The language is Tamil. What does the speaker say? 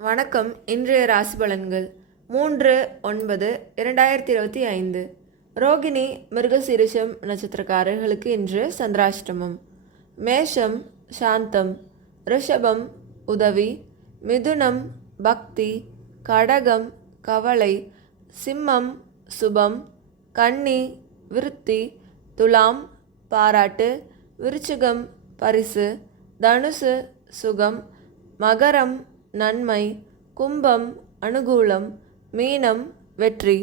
வணக்கம். இன்றைய ராசி பலன்கள் மூன்று ஒன்பது இரண்டாயிரத்தி இருபத்தி ஐந்து ரோகிணி மிருகசீரிஷம் நட்சத்திரக்காரர்களுக்கு இன்று சந்திராஷ்டமம். மேஷம் சாந்தம். ரிஷபம் உதவி. மிதுனம் பக்தி. கடகம் கவலை. சிம்மம் சுபம். கன்னி விருத்தி. துலாம் பாராட்டு. விருச்சிகம் பரிசு. தனுசு சுகம். மகரம் நன்மை கும்பம் அனுகூலம் மீனம் வெற்றி.